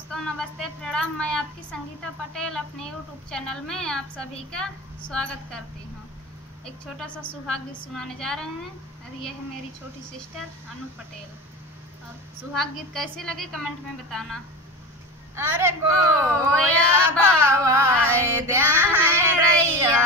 दोस्तों, नमस्ते, प्रणाम। मैं आपकी संगीता पटेल अपने यूट्यूब चैनल में आप सभी का स्वागत करती हूँ। एक छोटा सा सुहाग गीत सुनाने जा रहे हैं और ये है मेरी छोटी सिस्टर अनु पटेल। और सुहाग गीत कैसे लगे कमेंट में बताना। अरे गोया बाबा ध्यान रैया